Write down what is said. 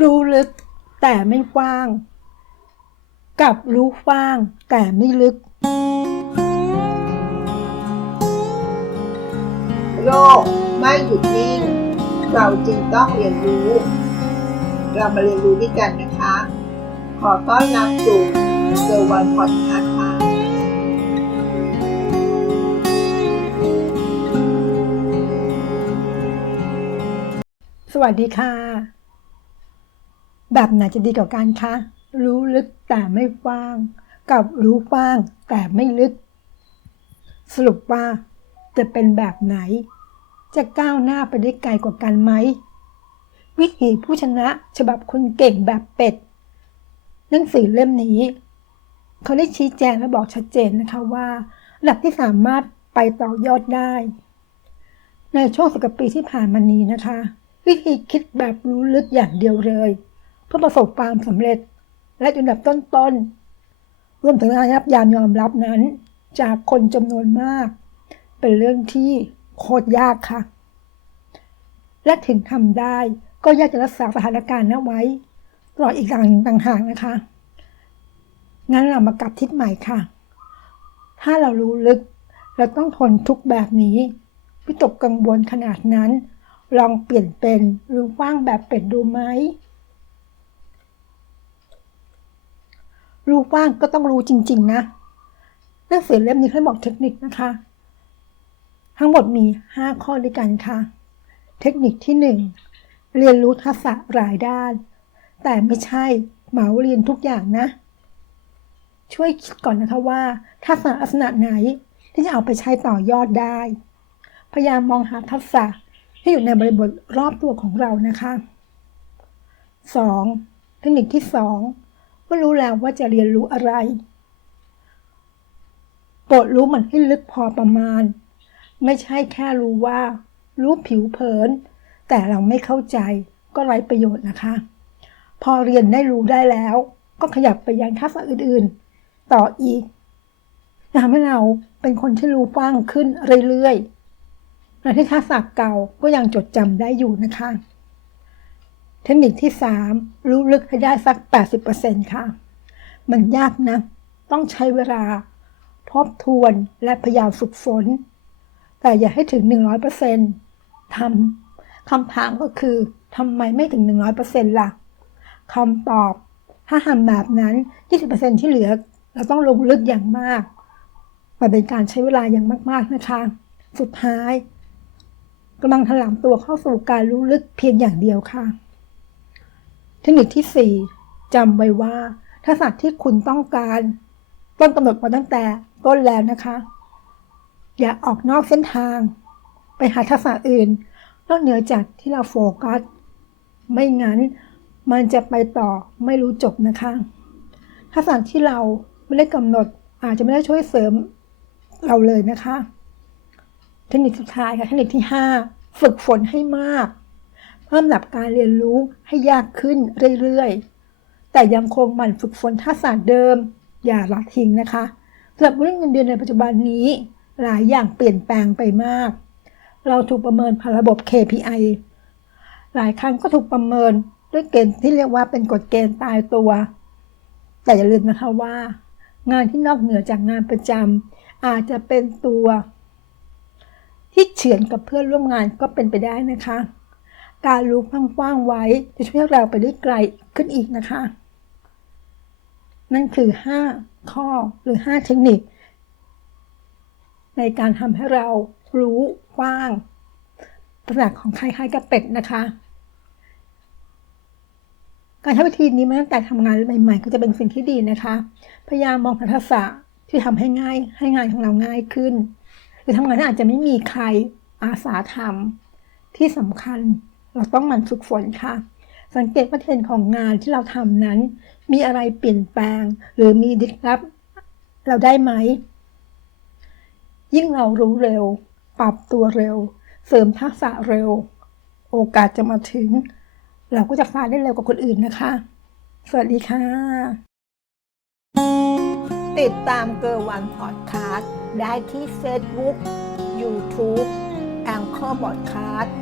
รู้ลึกแต่ไม่กว้าง กับรู้กว้างแต่ไม่ลึก โลกไม่หยุดนิ่ง เราจึงต้องเรียนรู้ เรามาเรียนรู้ด้วยกันนะคะ ขอต้อนรับสู่เซอร์วันพอดคาส์ค่ะสวัสดีค่ะ แบบไหนจะดีกว่ากันคะ รู้ลึกแต่ไม่กว้าง กับรู้กว้างแต่ไม่ลึก สรุปว่าจะเป็นแบบไหน จะก้าวหน้าไปได้ไกลกว่ากันไหม วิถีผู้ชนะฉบับคนเก่งแบบเป็ด หนังสือเล่มนี้ เขาได้ชี้แจงและบอกชัดเจนนะคะว่าระดับที่สามารถไปต่อยอดได้ ในช่วงสิบกว่ปีที่ผ่านมานี้นะคะ วิธีคิดแบบรู้ลึกอย่างเดียวเลย เพื่อประสบความสำเร็จ และอยู่อันดับต้นๆรวมถึงการรับยานยอมรับนั้น จากคนจำนวนมาก เป็นเรื่องที่โคตรยากค่ะ และถึงทำได้ก็ยากจะรักษาสถานการณ์นั้นไว้ตลอดอีกอย่างต่างหากนะคะ งั้นเรามากลับทิศใหม่ค่ะ ถ้าเรารู้ลึกเราต้องทนทุกแบบนี้วิตกกังวลขนาดนั้น ลองเปลี่ยนเป็นรู้ว่างแบบเป็ดดูไหม รู้ว่างก็ต้องรู้จริง ๆ นะหนังสือเล่มนี้เขาบอกเทคนิคนะคะ ทั้งหมดมี 5 ข้อด้วยกันค่ะ เทคนิคที่ 1 เรียนรู้ทักษะหลายด้าน แต่ไม่ใช่เหมาเรียนทุกอย่างนะ ช่วยคิดก่อนนะคะว่าทักษะลักษณะไหนที่จะเอาไปใช้ต่อยอดได้ พยายามมองหาทักษะที่อยู่ในบริบทรอบตัวของเรานะคะ 2. เทคนิคที่ 2 เมื่รู้แล้วว่าจะเรียนรู้อะไร โปรดรู้มันให้ลึกพอประมาณ ไม่ใช่แค่รู้ว่า รู้ผิวเผิน แต่เราไม่เข้าใจก็ไร้ประโยชน์นะคะ พอเรียนได้รู้ได้แล้ว ก็ขยับไปยังทักษะอื่นๆ ต่ออีกทำให้เราเป็นคนที่รู้กว้างขึ้นเรื่อยๆในที่ทักษะเก่าก็ยังจดจำได้อยู่นะคะ เทคนิคที่ 3 รู้ลึกให้ได้สัก 80%ค่ะ มันยากนะ ต้องใช้เวลา ทบทวนและพยายามฝึกฝน แต่อย่าให้ถึง 100%ทำคำถามก็คือทำไมไม่ถึง 100%ล่ะคำตอบ ถ้าทำแบบนั้น 20%ที่เหลือ เราต้องลงลึกอย่างมากมันเป็นการใช้เวลาอย่างมาก ๆ นะคะ สุดท้ายกำลังถลำตัวเข้าสู่การรู้ลึกเพียงอย่างเดียวค่ะ เทคนิคที่ 4จำไว้ว่า ทักษะที่คุณต้องการ ต้นกำหนดมาตั้งแต่ต้นแล้วนะคะ อย่าออกนอกเส้นทาง ไปหาทักษะอื่น นอกเหนือจากที่เราโฟกัส ไม่งั้นมันจะไปต่อไม่รู้จบนะคะทักษะที่เราไม่ได้กำหนดอาจจะไม่ได้ช่วยเสริมเราเลยนะคะ เทคนิคสุดท้ายค่ะ เทคนิคที่ 5 ฝึกฝนให้มาก เพิ่มระดับการเรียนรู้ให้ยากขึ้นเรื่อยๆ แต่ยังคงหมั่นฝึกฝนทักษะเดิม อย่าละทิ้งนะคะสำหรับเรื่องเงินเดือนในปัจจุบันนี้ หลายอย่างเปลี่ยนแปลงไปมาก เราถูกประเมินผ่านระบบ KPI หลายครั้งก็ถูกประเมินด้วยเกณฑ์ที่เรียกว่าเป็นกฎเกณฑ์ตายตัว แต่อย่าลืมนะคะว่า งานที่นอกเหนือจากงานประจำอาจจะเป็นตัว ที่เฉือนกับเพื่อนร่วมงานก็เป็นไปได้นะคะ การรู้กว้างๆไว้จะช่วยให้เราไปได้ไกลขึ้นอีกนะคะ นั่นคือ 5 ข้อหรือ 5 เทคนิค ในการทำให้เรารู้กว้างลักษณะของคล้ายๆกับเป็ดนะคะการใช้วิธีนี้มาตั้งแต่ทำงานใหม่ๆ ก็จะเป็นสิ่งที่ดีนะคะ พยายามมองหาทักษะที่ทำให้ง่าย ให้งานของเราง่ายขึ้น หรือทำงานที่อาจจะไม่มีใครอาสาทำที่สำคัญ เราต้องหมันฝึกฝนค่ะ สังเกตว่าเทรนของงานที่เราทำนั้น มีอะไรเปลี่ยนแปลง หรือมีดิสรับ เราได้ไหม ยิ่งเรารู้เร็ว ปรับตัวเร็ว เสริมทักษะเร็ว โอกาสจะมาถึง เราก็จะฟาได้เร็วกว่าคนอื่นนะคะ สวัสดีค่ะ ติดตามเกอร์วันพอดคาส์ได้ที่ Facebook YouTube แองเกอร์บอดคาส์